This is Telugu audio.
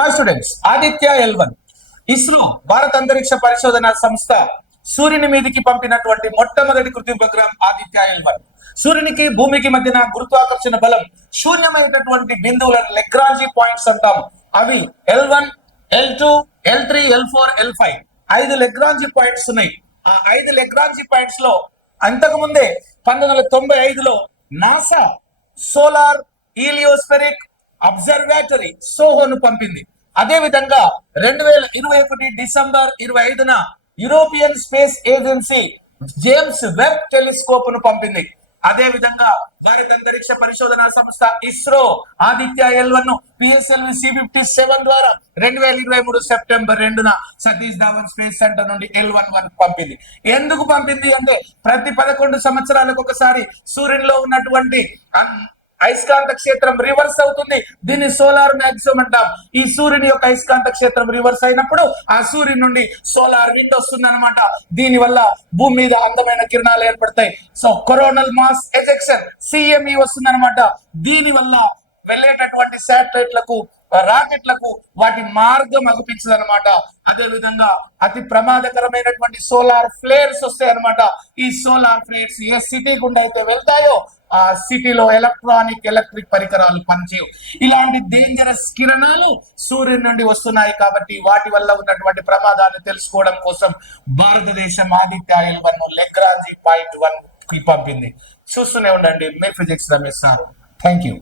Hi students Aditya L one ISRO భారత అంతరిక్ష పరిశోధన సంస్థ సూర్యుని మీదికి పంపినటువంటి మొట్టమొదటి కృతి ప్రోగ్రామ్ ఆదిత్య ఎల్ వన్ సూర్యునికి భూమికి మధ్యన గురుత్వాకర్షణ బలం శూన్యమైనటువంటి బిందువులను లెగ్రాంజీ పాయింట్స్ అంటాము అవి L one L two L three L four L five ఐదు లెగ్రాంజీ పాయింట్స్ ఉన్నాయి. ఆ ఐదు లెగ్రాంజీ పాయింట్స్లో అంతకు ముందే పంతొమ్మిది వందల తొంభై ఐదులో నాసా సోలార్ ఈలియోస్పెరిక్ అబ్జర్వేటరీ సోహోను పంపింది. అదే విధంగా రెండు వేల ఇరవై ఒకటి డిసెంబర్ ఇరవై ఐదున European space agency James Webb టెలిస్కోప్ను పంపింది. అదే విధంగా భారత అంతరిక్ష పరిశోధన సంస్థ ISRO Aditya L one PSLV C fifty seven ద్వారా రెండు వేల ఇరవై మూడు సెప్టెంబర్ రెండున సతీష్ ధావన్ స్పేస్ సెంటర్ నుండి ఎల్ వన్ వన్ పంపింది. ఎందుకు పంపింది అంటే ప్రతి పదకొండు సంవత్సరాలకు ఒకసారి సూర్యునిలో ఉన్నటువంటి అన్- అయస్కాంత క్షేత్రం రివర్స్ అవుతుంది. దీన్ని సోలార్ మ్యాక్సిమం అంటాం. ఈ సూర్యుని యొక్క అయస్కాంత క్షేత్రం రివర్స్ అయినప్పుడు ఆ సూర్యుని నుండి సోలార్ విండ్ వస్తుంది అనమాట దీని వల్ల భూమి మీద అందమైన కిరణాలు ఏర్పడతాయి. So coronal mass ejection CME వస్తుంది అనమాట దీని వల్ల వెళ్ళేటటువంటి శాటిలైట్లకు రాకెట్లకు వాటి మార్గం అగుపించదు అనమాట అదే విధంగా అతి ప్రమాదకరమైనటువంటి సోలార్ ఫ్లేర్స్ వస్తాయి అనమాట ఈ సోలార్ ఫ్లేర్స్ ఏ సిటీ గుండా అయితే వెళ్తాయో ఆ సిటీలో ఎలక్ట్రానిక్ ఎలక్ట్రిక్ పరికరాలు పనిచేయవు. ఇలాంటి డేంజరస్ కిరణాలు సూర్యుని నుండి వస్తున్నాయి కాబట్టి వాటి వల్ల ఉన్నటువంటి ప్రమాదాన్ని తెలుసుకోవడం కోసం భారతదేశం Aditya L one Lagrange point వన్కి పంపింది. చూస్తూనే ఉండండి. మీ physics Ramesh sir. Thank you